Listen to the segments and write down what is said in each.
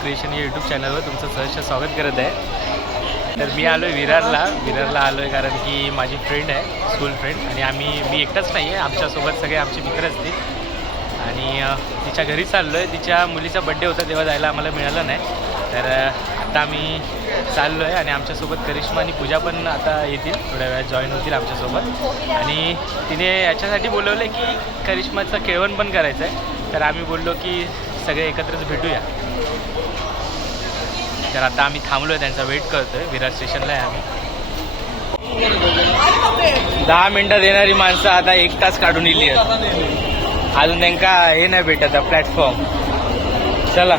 Creation या YouTube चॅनलवर तुमचं सहर्ष स्वागत करत आहे. तर मी आलो आहे विरारला आलो आहे कारण की माझी फ्रेंड आहे, स्कूल फ्रेंड, आणि मी एकटाच नाही आहे, आमच्यासोबत सगळे आमचे मित्र असतील. आणि तिच्या घरी चाललो आहे. तिच्या मुलीचा बड्डे होता तेव्हा जायला आम्हाला मिळालं नाही. तर आता आम्ही चाललो आहे आणि आमच्यासोबत करिश्मा आणि पूजा पण आता येतील, थोड्या वेळात जॉईन होतील आमच्यासोबत. आणि तिने याच्यासाठी बोलवलं आहे की करिश्माचं केळवण पण करायचं आहे. तर आम्ही बोललो की सगळे एकत्रच भेटूया. तर आता आम्ही थांबलो आहे, त्यांचा वेट करतो आहे. विरार स्टेशनला आहे आम्ही. 10 मिनटात येणारी माणसं आता 1 तास काढून इली आहेत. अजून त्यांना हे नाही भेटत प्लॅटफॉर्म. चला,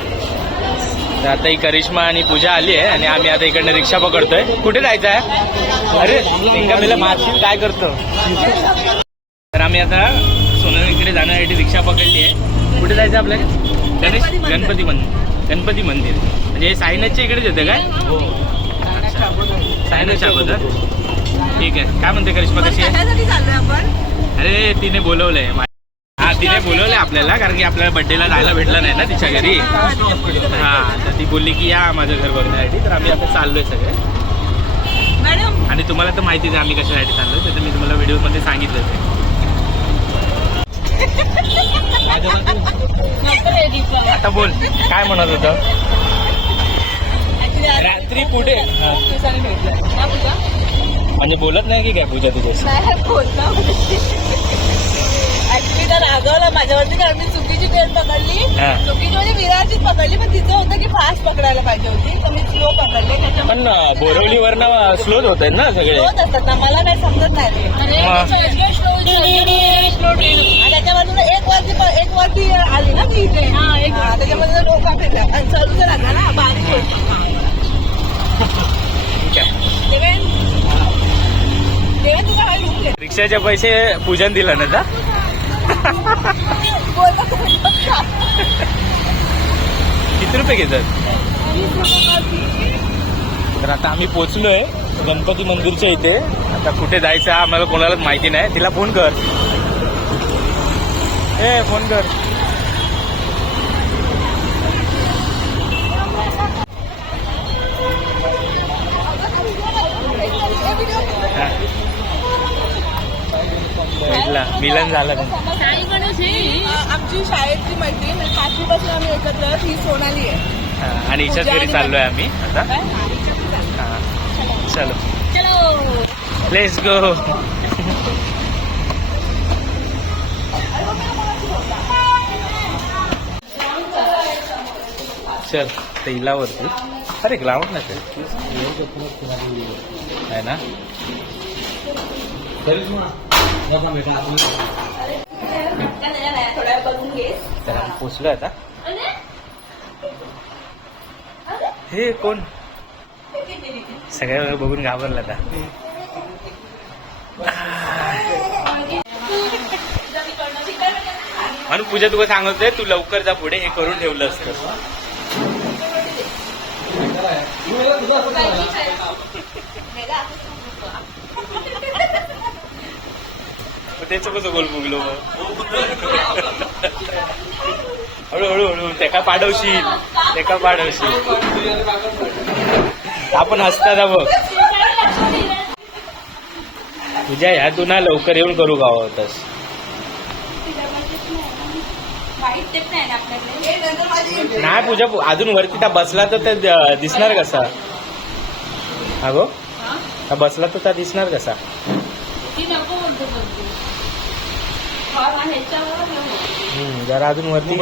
तर आता ही करिश्मा आणि पूजा आली आहे आणि आम्ही आता इकडनं रिक्षा पकडतोय. कुठे जायचं आहे? अरे त्यांना मला मारशील काय करतो. तर आम्ही आता सोनालीकडे जाण्यासाठी रिक्षा पकडली आहे. कुठे जायचं आपल्याला? गणपती मंदिर म्हणजे साईनाथच्या इकडेच येतं काय? साईनाथच्या अगोदर. ठीक आहे. काय म्हणते करिश्मा, कशी आहे? अरे तिने बोलवलंय, तिने बोलवलंय आपल्याला कारण की आपल्याला बड्डेला जायला भेटलं नाही ना तिच्या घरी. हां, तर ती बोलली की या माझं घर बघण्यासाठी. तर आम्ही आता चाललोय सगळे. आणि तुम्हाला तर माहितीच आहे आम्ही कशासाठी चाललोय, तर मी तुम्हाला व्हिडिओमध्ये सांगितलं ते. आता बोल, काय म्हणत होतं? रात्री पुढे म्हणजे बोलत नाही की काय पूजा तुझ्याशी? ऍक्च्युली तर रागवलं माझ्यावरती कारण मी चुकीची ट्रेन पकडली. चुकीची म्हणजे विरारचीच पकडली, पण तिचं होतं की फास्ट पकडायला पाहिजे होती, तर मी स्लो पकडले. पण बोरवलीवरनं स्लोच होत आहेत ना सगळे. स्लोच असतात ना, मला काही समजत नाही ते. आणि त्याच्यामधून एक वरती आली ना मी इथे. त्याच्यामध्ये डोका फिरला आणि चालूच लागला ना बारीक. रिक्षाचे पैसे पूजन दिलं ना का? किती रुपये घेतात? तर आता आम्ही पोचलोय गणपती मंदिरच्या इथे. आता कुठे जायचं आम्हाला कोणालाच माहिती नाही. तिला फोन कर, फोन कर. मिलन झालं. आमची शाळेतली मैत्रीण म्हणजे 5वी पासून आम्ही एकत्र, ही सोनाली आहे. आणि हिच्याच घरी चाललोय आम्ही आता. चलो लेट्स गो. चल ते इलावरती. अरे ग्राउंड नसेल आहे ना. तर आम्ही पोचलो आता. हे कोण सगळ्या बघून घाबरला आता. म्हणून पूजा तुला सांगतोय तू लवकर जा पुढे, हे करून ठेवलं असतं. तेच कसं गोल बुगलो हळूहळू तेका पाडवशील. आपण हसता बघ. तुझ्या ह्या तू ना लवकर येऊन करू गावातच. नाही पूजा, अजून वरती बसला तर ते दिसणार कसा? अगो बसला तर त्या दिसणार कसा? जरा अजून वरती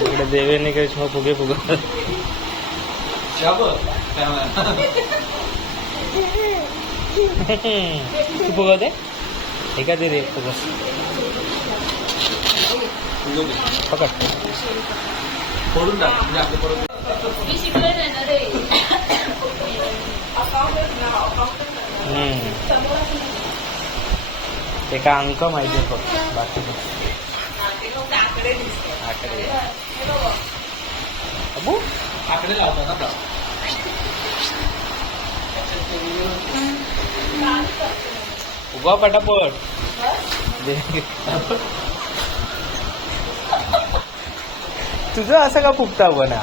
इकडे देवेने करिश्मा फुगे फुगत. तू फुगवत आहे एका दे रे फुगस. पकड. ते का अंक माहिती फक्त, बाकी आकडे लावतात ना. उभा पटापट तुझं असं का फुगता बना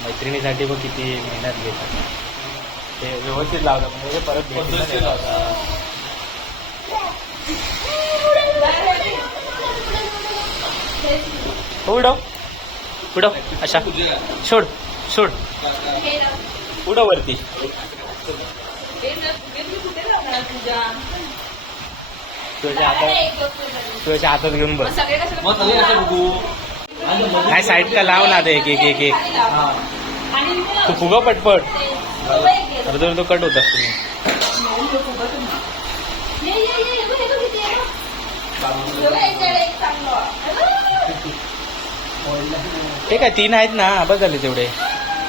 मैत्रिणीसाठी बघ किती मेहनत घेतात ते व्यवस्थित लावतात म्हणजे परत भेटून नाही लावतात. उडव उडव अशा सोड सोड उडव वरती तुझ्या हातात घेऊन बस नाही साईड का लाव ना ते एक एक एक एक तू फुगा पटपट अर्ध तो कट होता तुम्ही ते काय 3 आहेत ना बस झाले तेवढे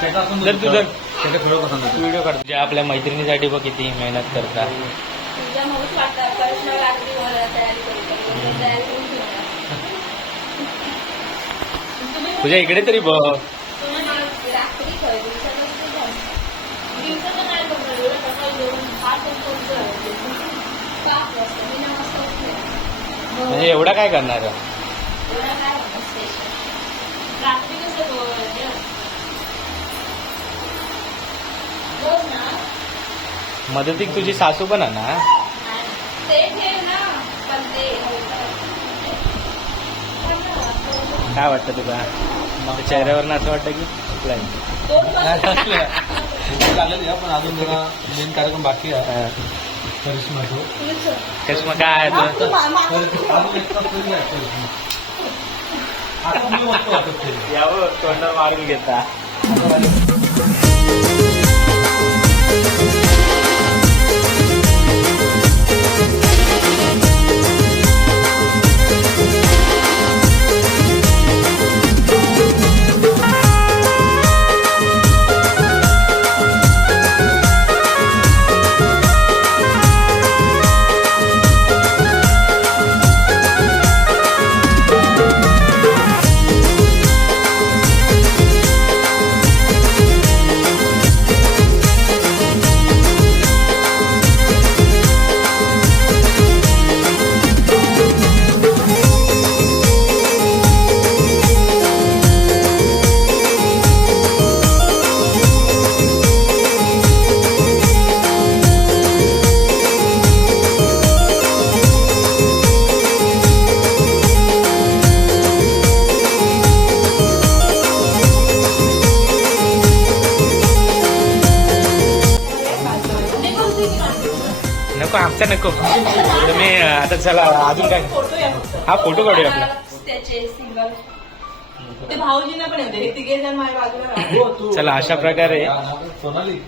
जर तू जर व्हिडिओ काढतो जे आपल्या मैत्रिणीसाठी बघ किती मेहनत करता तुझ्या इकडे तरी बघ म्हणजे एवढा काय करणार मदतीक तुझी सासू पण आहे ना काय वाटतं तुला मग चेहऱ्यावर असं वाटतं की पण अजून जरा मेन कार्यक्रम बाकी आहे करिश्मा काय आहे यावं तोंडावर मारून घेता नको आमचा नको तुम्ही आता चला अजून काय हा फोटो काढूया आपला ते भाऊजींना पण येते हे तिघे जण माझ्या बाजूला चला अशा प्रकारे सोनाली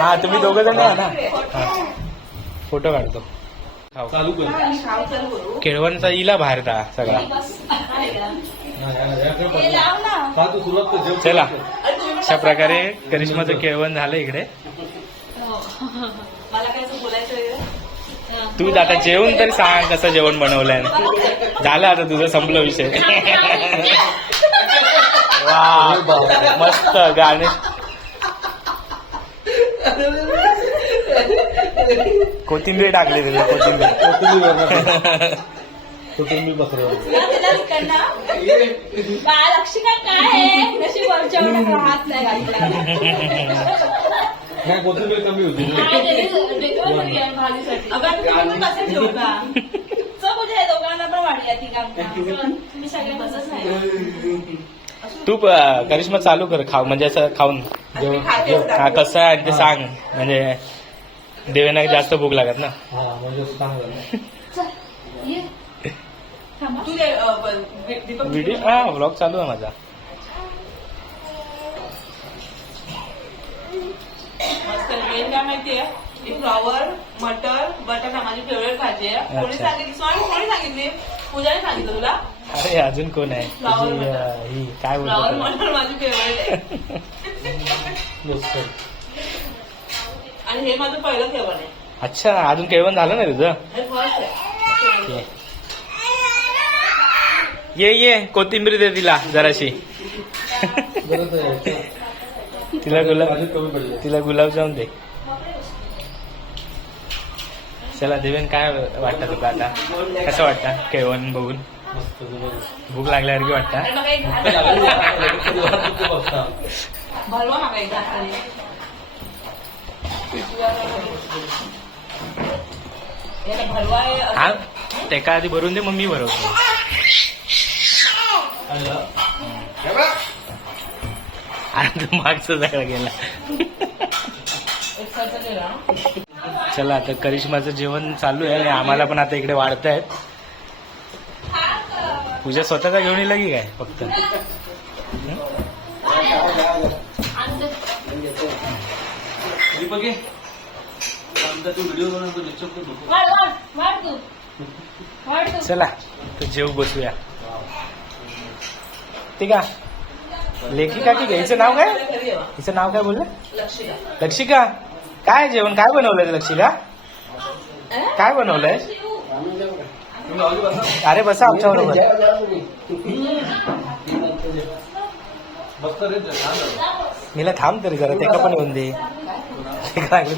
हा तुम्ही दोघं जण आहे ना फोटो काढतो खाऊ चालू कर शाव चालू करू केळवणचा इला बाहेर का सगळा तू सुरुवात कर जेव चला अशा प्रकारे करिश्माचं केळवण झालं इकडे मला काय असं बोलायचं तू आता जेवण तरी सांग कसं जेवण बनवलंय झालं आता तुझं संपलं विषय वा मस्त गाणे कोथिंबीर टाकली तिला कोथिंबीर कुटुंबी बकरे लक्षिका काय आहे नशी वरच्या हात नाही घातला नाही कोथिंबीर कमी होती अगं तुम्ही कसं ठेवता म्हणजे दोघांना पण वाढली ती तुम्ही सगळे बसच नाही तू करिश्मा चालू कर खाऊ म्हणजे असं खाऊन कसं आहे ते सांग म्हणजे देवेना जास्त भूक लागत ना हा म्हणजे चांगलं व्हिडिओ हा व्लॉग चालू आहे माझा मस्त मेन काय माहितीये फ्लॉवर मटर बटाटा माझी फेवरेट भाजी आहे कोणी अच्छा. सांगितली कोणी सांगितली पूजाने सांगितलं तुला अरे अजून कोण आहे Flower तुझी, मटर. ही काय फ्लॉवर बोलतो मटर माझी फेवरेट आहे आणि हे माझं पहिलं जेवण आहे अच्छा अजून केळवण झालं ना तुझं हे फर्स्ट आहे ये ये कोथिंबीर दे तिला जराशी बरं आहे. तिला गुलाबजाम दे. चला देवेन, काय वाटतं तुला आता? कसं वाटतं केळवण बघून? मस्त भूक लागल्यासारखी वाटतं? भरवा मागा एकदा खाली. याला भरवा आहे. हा टेका आधी भरून दे, मग मी भरवतो. आणि तू मागचं जायला गेला. एकसारखं केला. चला आता करिश्माचं जेवण चालू आहे आणि आम्हाला पण आता इकडे वाढत आहेत. पूजा स्वतःचा घेऊन येईल की काय फक्त? व्हिडिओ बनवतो लेक्चर चला तर जेव बसूया. ठीक आहे. लेखिका की हिचं नाव काय? हिचं नाव काय बोललं? लक्षिका. लक्षिका, काय जेवण काय बनवलंय लक्षिका? काय बनवलंय? अरे बसा आमच्या बरोबर. मीला थांब तरी जरा, तेका पण येऊन दे.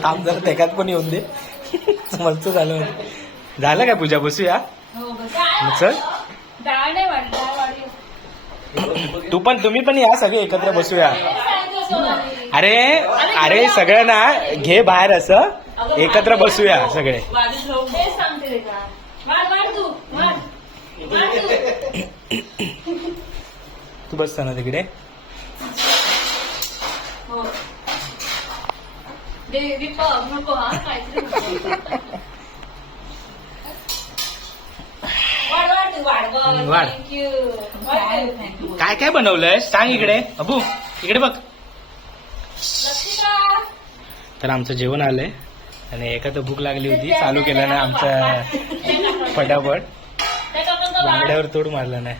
थांब जरा, तेकात पण येऊन दे. मस्त झालं. झालं काय पूजा? बसूया चल. तुम्ही पण या, सगळे एकत्र बसूया. अरे अरे सगळं ना घे बाहेर, असं एकत्र बसूया सगळे. तू बसता ना तिकडे. वाढ. काय काय बनवलंय सांग इकडे. अबू इकडे बघ. तर आमचं जेवण आलंय आणि एका तर भूक लागली होती, चालू केलं ना आमचं फटाफट. बांगड्यावर तोड मारला नाही.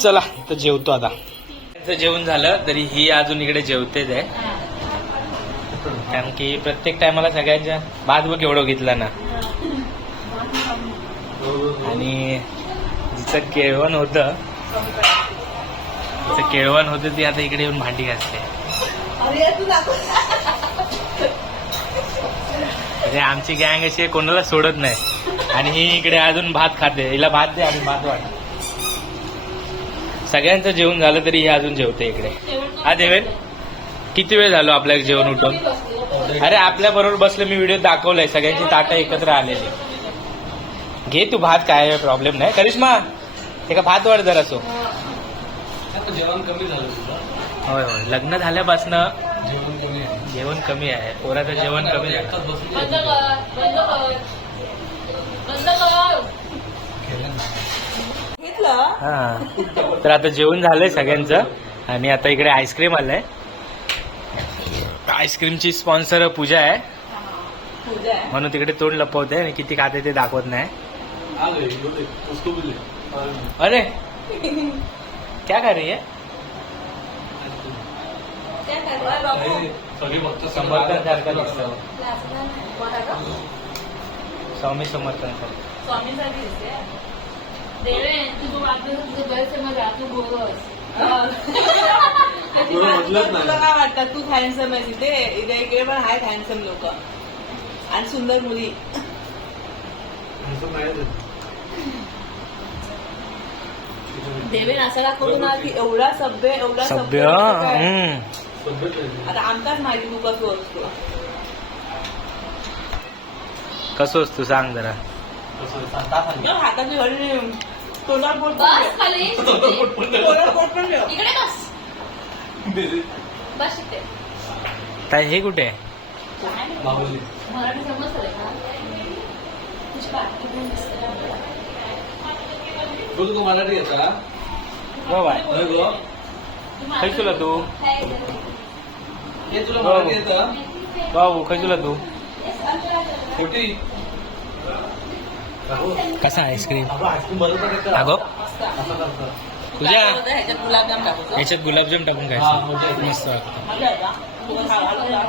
चला तर जेवतो आता. जेवण झालं तरी ही अजून इकडे जेवतेच आहे, कारण की प्रत्येक टायमाला सगळ्यांच्या भात बघ एवढं घेतला ना. आणि जिचं केळवण होतं ती आता इकडे येऊन भांडी घासते. म्हणजे आमची गँग अशी आहे, कोणाला सोडत नाही. आणि ही इकडे अजून भात खाते. हिला भात दे आणि भात वाट. सगळ्यांचं जेवण झालं तरी ही अजून जेवते इकडे. हा देवेन, किती वेळ झालो आपल्या जेवण उठून? अरे आपल्या बरोबर बसलं, मी व्हिडिओ दाखवलाय. सगळ्यांची ताटं एकत्र आलेली. घे तू भात, काय प्रॉब्लेम नाही. करिश्मा ते का भात वाढ जरा. सो जेवण कमी झालं तुझं? होय होय, लग्न झाल्यापासनं जेवण कमी आहे. जेवण कमी आहे. पोराचं जेवण कमी आहे. हा. तर आता जेवण झालंय सगळ्यांचं आणि आता इकडे आईस्क्रीम आलंय. आईस्क्रीमची स्पॉन्सर पूजा आहे, म्हणून तिकडे तोंड लपवते आणि किती खाते ते दाखवत नाही. अरे क्या कर रही है? समर्थन सारखं दिसतं. स्वामी समर्थन सारखं. तुला काय वाटतं? तू हँडसम आहे तिथे, इकडे पण आहेत हँडसम लोक आणि सुंदर मुली. देवेन असं का करू ना की एवढा सभ्य सभ्य. आता आमकाच माहिती तू कसं असतो. कसं असतो सांग जरा. हाताची घडी तोंडावर बोट पण ठेव. काय हे कुठे? मराठी समजतंय का? तू मराठी येता? बाबा खै तुला तू? हे तुला मराठी येतं? बाबू खै तुला तू? मोठी कसा आईस्क्रीम? आईस्क्रीम बरोबर येतं. अगो पूजा, ह्याच्यात गुलाबजाम टाकतो. याच्यात गुलाबजाम टाकून हा, खायचं, मजा येते. मस्त वाटतं. मजा आहे का? तुला खायला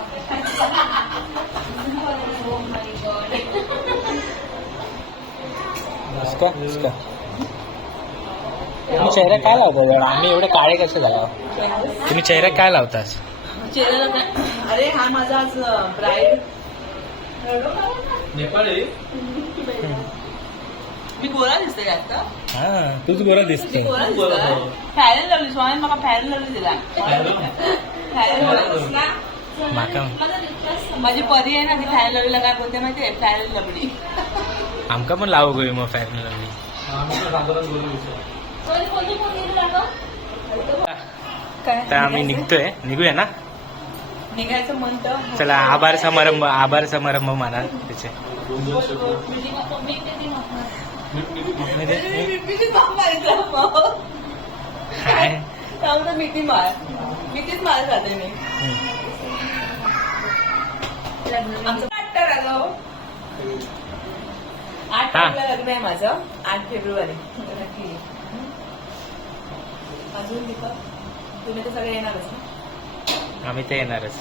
इसका इसका तुम्ही चेहऱ्यात काय लावता? आम्ही एवढे काळे कसे झाला? तुम्ही चेहऱ्यात काय लावतास? चेहऱ्याला काय? अरे हा माझा आज ब्राईड. नेपाळी मी गोरा दिसते का आता? हा तूच गोरा मी दिसते. गोरा दिसतोय. फॅरन लवली स्वामी मला फॅरन लवली दिला. फॅरन लवली माका माझी परी आहे ना ती फॅरन लवलीला काय बोलते माहितीये? फॅरन लवली. आमका पण लावू गो मग फॅन लावली. आम्ही पण साधारण बोलू काय? तर आम्ही निघतोय. निघूया ना? निघायचं म्हणतं. चला आभार समारंभ म्हणा त्याचे. काय मिठी मार. मिठीच मार खाते मी. आमचं 8 तारखेला लग्न आहे माझं. 8 फेब्रुवारी. अजून दीपक तुम्ही तर सगळे येणारच ना? आम्ही ते येणारच.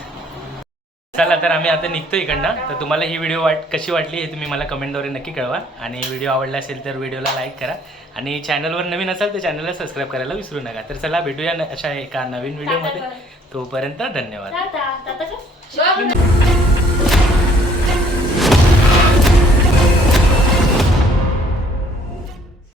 चला तर आम्ही आता निघतो इकडनं. तर तुम्हाला ही व्हिडिओ कशी वाटली हे तुम्ही मला कमेंटद्वारे नक्की कळवा. आणि व्हिडिओ आवडला असेल तर व्हिडिओला लाईक करा. आणि चॅनलवर नवीन असाल तर चॅनलला सबस्क्राईब करायला विसरू नका. तर चला भेटूया अशा एका नवीन व्हिडिओमध्ये. तोपर्यंत धन्यवाद.